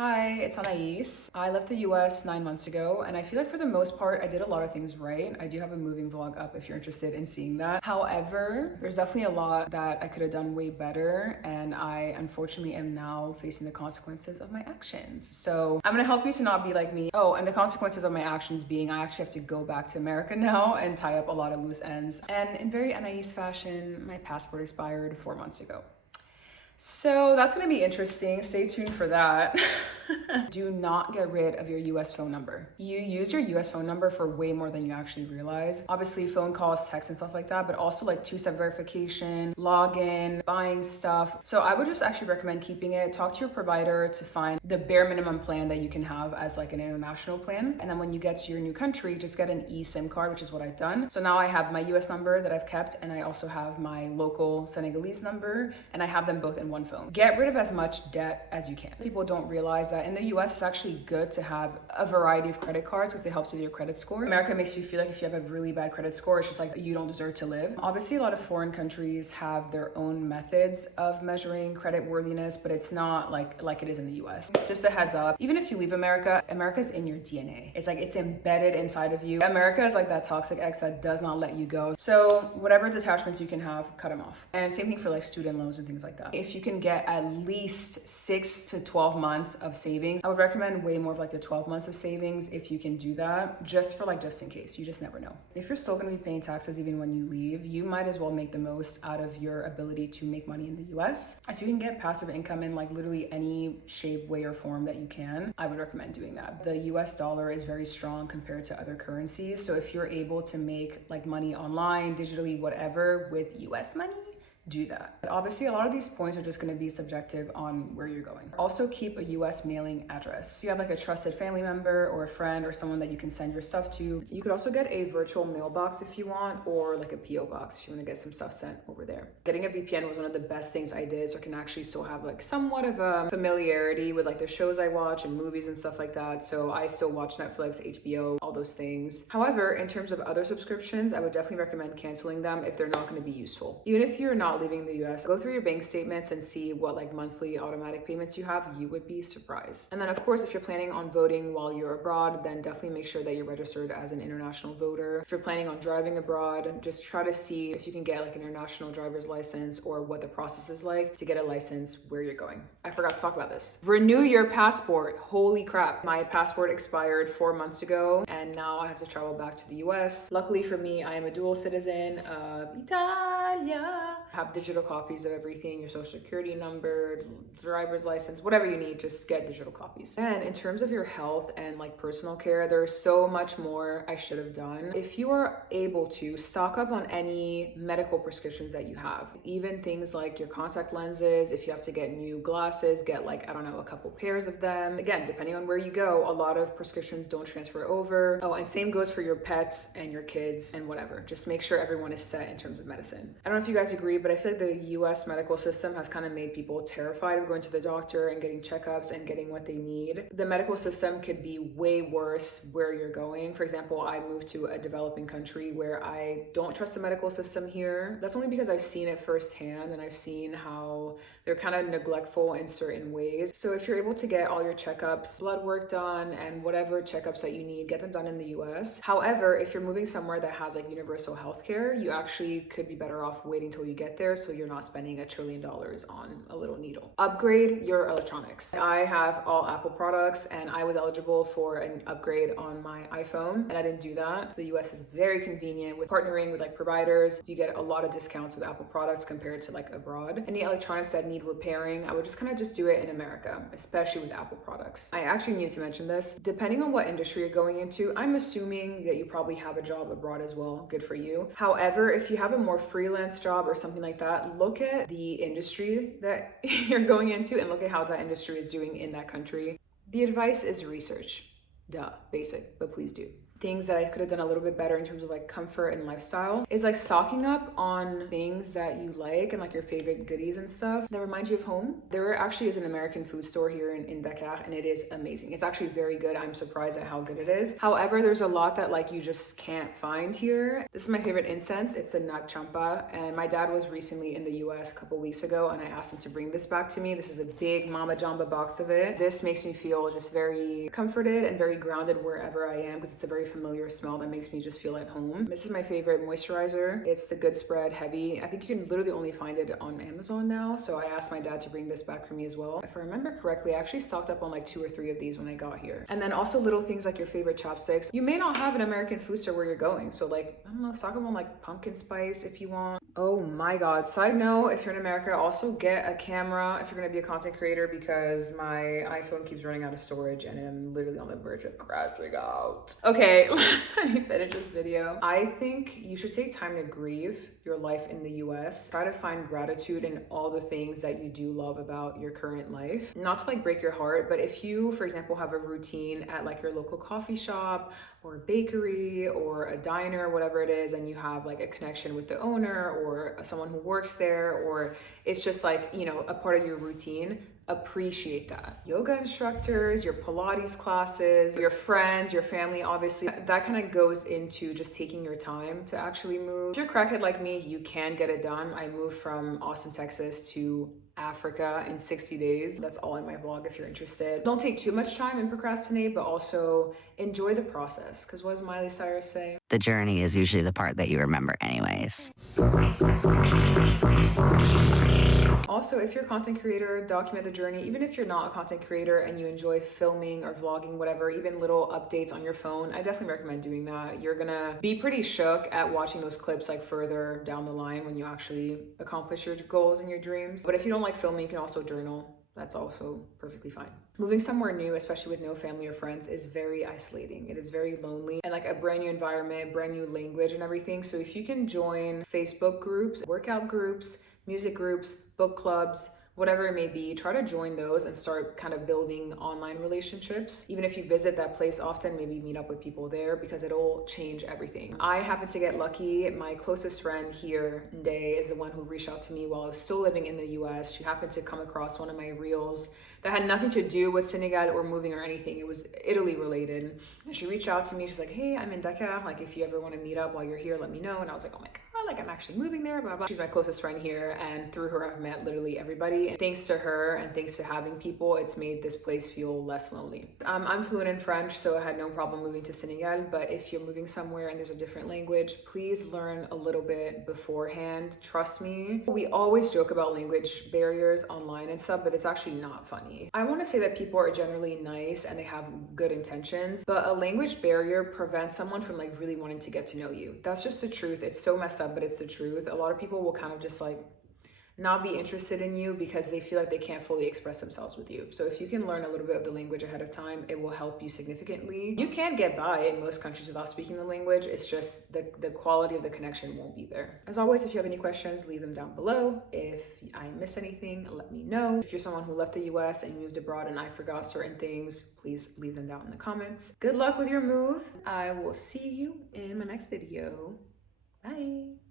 Hi, it's Anais. I left the US 9 months ago, and I feel like for the most part, I did a lot of things right. I do have a moving vlog up if you're interested in seeing that. However, there's definitely a lot that I could have done way better, and I unfortunately am now facing the consequences of my actions. So I'm gonna help you to not be like me. Oh, and the consequences of my actions being I actually have to go back to America now and tie up a lot of loose ends. And in very Anais fashion, my passport expired 4 months ago. So that's gonna be interesting. Stay tuned for that. Do not get rid of your US phone number. You use your US phone number for way more than you actually realize. Obviously, phone calls, text, and stuff like that, but also like two-step verification, login, buying stuff. So I would just actually recommend keeping it. Talk to your provider to find the bare minimum plan that you can have as like an international plan. And then when you get to your new country, just get an eSIM card, which is what I've done. So now I have my US number that I've kept, and I also have my local Senegalese number, and I have them both in one phone. Get rid of as much debt as you can. People don't realize that in the US, it's actually good to have a variety of credit cards because it helps with your credit score. America makes you feel like if you have a really bad credit score, it's just like you don't deserve to live. Obviously, a lot of foreign countries have their own methods of measuring credit worthiness, but it's not like it is in the US. Just a heads up, even if you leave America, America's in your DNA. It's like it's embedded inside of you. America is like that toxic ex that does not let you go. So whatever detachments you can have, cut them off. And same thing for like student loans and things like that. If you can get at least 6 to 12 months of savings, I would recommend way more of like the 12 months of savings if you can do that, just in case. You just never know. If you're still going to be paying taxes even when you leave, you might as well make the most out of your ability to make money in the US. If you can get passive income in like literally any shape, way, or form that you can, I would recommend doing that. The US dollar is very strong compared to other currencies. So if you're able to make like money online, digitally, whatever with US money, do that. But obviously, a lot of these points are just going to be subjective on where you're going. Also, keep a US mailing address. If you have like a trusted family member or a friend or someone that you can send your stuff to, you could also get a virtual mailbox if you want, or like a PO box if you want to get some stuff sent over there. Getting a VPN was one of the best things I did, so I can actually still have like somewhat of a familiarity with like the shows I watch and movies and stuff like that. So I still watch Netflix, HBO, all those things. However, in terms of other subscriptions, I would definitely recommend canceling them if they're not going to be useful. Even if you're not leaving the US, go through your bank statements and see what like monthly automatic payments you have. You would be surprised. And then of course, if you're planning on voting while you're abroad, then definitely make sure that you're registered as an international voter. If you're planning on driving abroad, just try to see if you can get like an international driver's license or what the process is like to get a license where you're going. I forgot to talk about this. Renew your passport. Holy crap. My passport expired 4 months ago, and now I have to travel back to the US. Luckily for me, I am a dual citizen of Italia. Have digital copies of everything, your social security number, driver's license, whatever you need, just get digital copies. And in terms of your health and like personal care, there's so much more I should have done. If you are able to, stock up on any medical prescriptions that you have, even things like your contact lenses. If you have to get new glasses, get like, I don't know, a couple pairs of them. Again, depending on where you go, a lot of prescriptions don't transfer over. Oh, and same goes for your pets and your kids and whatever. Just make sure everyone is set in terms of medicine. I don't know if you guys agree, but I feel like the US medical system has kind of made people terrified of going to the doctor and getting checkups and getting what they need. The medical system could be way worse where you're going. For example, I moved to a developing country where I don't trust the medical system here. That's only because I've seen it firsthand, and I've seen how they're kind of neglectful in certain ways. So if you're able to get all your checkups, blood work done, and whatever checkups that you need, get them done in the US. However, if you're moving somewhere that has like universal healthcare, you actually could be better off waiting till you get there so you're not spending $1 trillion on a little needle. Upgrade your electronics. I have all Apple products, and I was eligible for an upgrade on my iPhone, and I didn't do that. The US is very convenient with partnering with like providers. You get a lot of discounts with Apple products compared to like abroad. Any electronics that need repairing, I would just kind of just do it in America, especially with Apple products. I actually needed to mention this. Depending on what industry you're going into, I'm assuming that you probably have a job abroad as well. Good for you. However, if you have a more freelance job or something like that, look at the industry that you're going into and look at how that industry is doing in that country. The advice is research. Duh, basic, but please do. things that I could have done a little bit better in terms of like comfort and lifestyle is like stocking up on things that you like and like your favorite goodies and stuff that remind you of home. There actually is an American food store here in Dakar, and it is amazing. It's actually very good. I'm surprised at how good it is. However, there's a lot that like you just can't find here. This is my favorite incense. It's a nag champa, and my dad was recently in the US a couple weeks ago, and I asked him to bring this back to me. This is a big Mama Jamba box of it. This makes me feel just very comforted and very grounded wherever I am, because it's a very familiar smell that makes me just feel at home. This is my favorite moisturizer. It's the Good Spread Heavy. I think you can literally only find it on Amazon now, so I asked my dad to bring this back for me as well. If I remember correctly, I actually stocked up on like 2 or 3 of these when I got here. And then also little things like your favorite chopsticks. You may not have an American food store where you're going, so like, I don't know, stock up on like pumpkin spice if you want. Oh my god, side note, if you're in America, also get a camera if you're gonna be a content creator, because my iPhone keeps running out of storage and I'm literally on the verge of crashing out. Okay, let me finish this video. I think you should take time to grieve your life in the US. Try to find gratitude in all the things that you do love about your current life. Not to like break your heart, but if you, for example, have a routine at like your local coffee shop or a bakery or a diner, whatever it is, and you have like a connection with the owner or someone who works there, or it's just like, you know, a part of your routine, appreciate that. Yoga instructors, your Pilates classes, your friends, your family, obviously, that kind of goes into just taking your time to actually move. If you're a crackhead like me, you can get it done. I moved from Austin, Texas to Africa in 60 days. That's all in my vlog if you're interested. Don't take too much time and procrastinate, but also enjoy the process. Because what does Miley Cyrus say? The journey is usually the part that you remember anyways. Also, if you're a content creator, document the journey. Even if you're not a content creator and you enjoy filming or vlogging, whatever, even little updates on your phone, I definitely recommend doing that. You're gonna be pretty shook at watching those clips like further down the line when you actually accomplish your goals and your dreams. But if you don't like filming, you can also journal. That's also perfectly fine. Moving somewhere new, especially with no family or friends, is very isolating. It is very lonely and like a brand new environment, brand new language and everything. So if you can join Facebook groups, workout groups, music groups, book clubs, whatever it may be, try to join those and start kind of building online relationships. Even if you visit that place often, maybe meet up with people there, because it'll change everything. I happen to get lucky. My closest friend here, Nde, is the one who reached out to me while I was still living in the US. She happened to come across one of my reels that had nothing to do with Senegal or moving or anything. It was Italy related. And she reached out to me. She was like, hey, I'm in Dakar. Like, if you ever want to meet up while you're here, let me know. And I was like, oh my God, like I'm actually moving there, blah, blah. She's my closest friend here. And through her, I've met literally everybody. And thanks to her and thanks to having people, it's made this place feel less lonely. I'm fluent in French, so I had no problem moving to Senegal. But if you're moving somewhere and there's a different language, please learn a little bit beforehand. Trust me. We always joke about language barriers online and stuff, but it's actually not funny. I want to say that people are generally nice and they have good intentions, but a language barrier prevents someone from like really wanting to get to know you. That's just the truth. It's so messed up, but it's the truth. A lot of people will kind of just like not be interested in you because they feel like they can't fully express themselves with you. So if you can learn a little bit of the language ahead of time, it will help you significantly. You can get by in most countries without speaking the language. It's just the quality of the connection won't be there. As always, if you have any questions, leave them down below. If I miss anything, let me know. If you're someone who left the US and moved abroad and I forgot certain things, please leave them down in the comments. Good luck with your move. I will see you in my next video. Bye.